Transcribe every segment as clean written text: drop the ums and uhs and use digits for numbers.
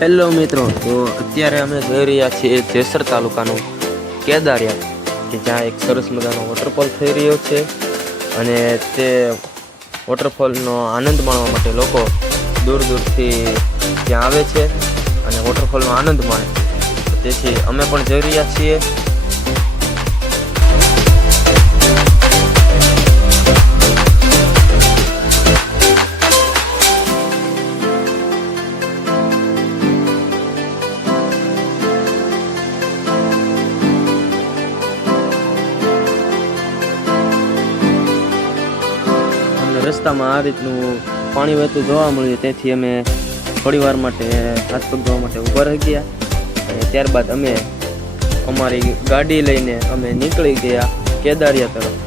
Hello મિત્રો, તો અત્યારે અમે જઈ રહ્યા છીએ જેસર તાલુકાનું કેદારિયા, કે જ્યાં એક સરસ મજાનો વોટરફોલ થઈ રહ્યો છે. અને તે વોટરફોલનો આનંદ માણવા માટે લોકો દૂર દૂરથી ત્યાં આવે છે અને વોટરફોલનો આનંદ માણે છે. તેથી અમે પણ જઈ રહ્યા છીએ. રસ્તામાં આ રીતનું પાણી વહેતું જોવા મળ્યું, તેથી અમે થોડી વાર માટે હાથ પગ ધોવા માટે ઊભા રહી ગયા. અને ત્યારબાદ અમે અમારી ગાડી લઈને અમે નીકળી ગયા કેદારિયા તરફ.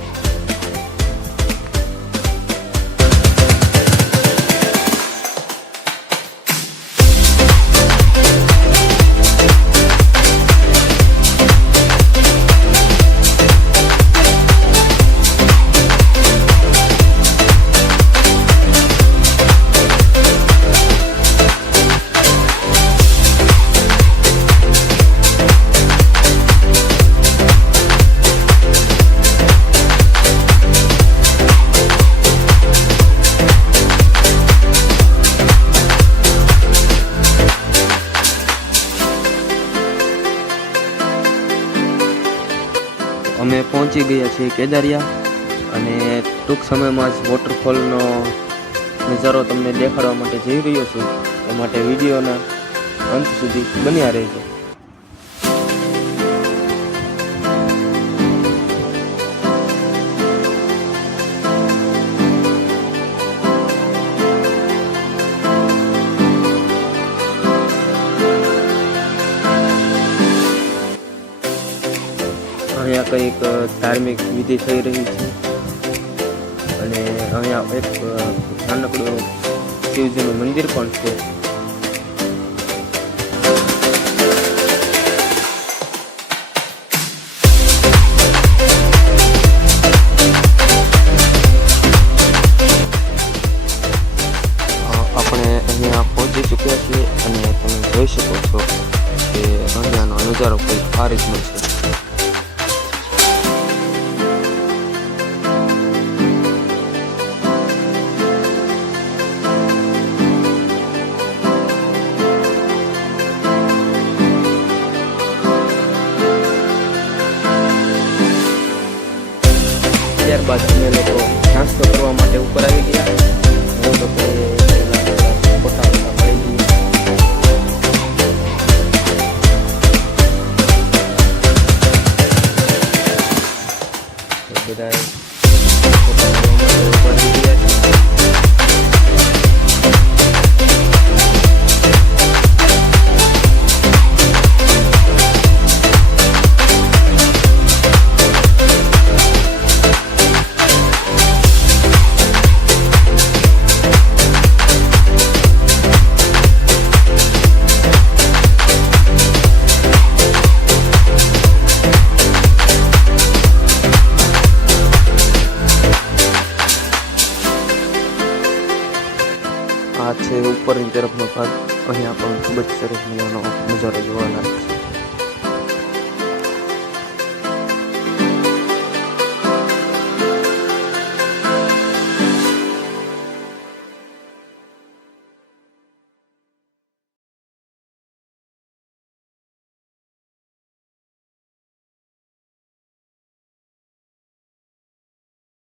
અમે પહોંચી ગયા છીએ કેદારિયા અને ટૂંક સમયમાં જ વોટરફોલનો નજારો તમને દેખાડવા માટે જઈ રહ્યો છું. એ માટે વિડીયોના અંત સુધી બન્યા રહેજો. અહીંયા કંઈક ધાર્મિક વિધિ થઈ રહી છે અને અહીંયા એક નાનકડું શિવજીનું મંદિર પણ છે. આપણે અહીંયા પહોંચી ચૂક્યા છીએ અને તમે જોઈ શકો છો કે અહીંયાનો નજારો કંઈક આ રીતનો છે. ત્યારબાદ અમે લોકો નાસ્તો કરવા માટે ઉપર આવી ગયા. હું તો ફોટા પડી ગયા બધા ફોટા ઉપર આવી ગયા. આ છે ઉપરની તરફનો ભાગ. અહીંયા પણ ખૂબ જ સરસ મજાનો નજારો જોવા લાગે છે.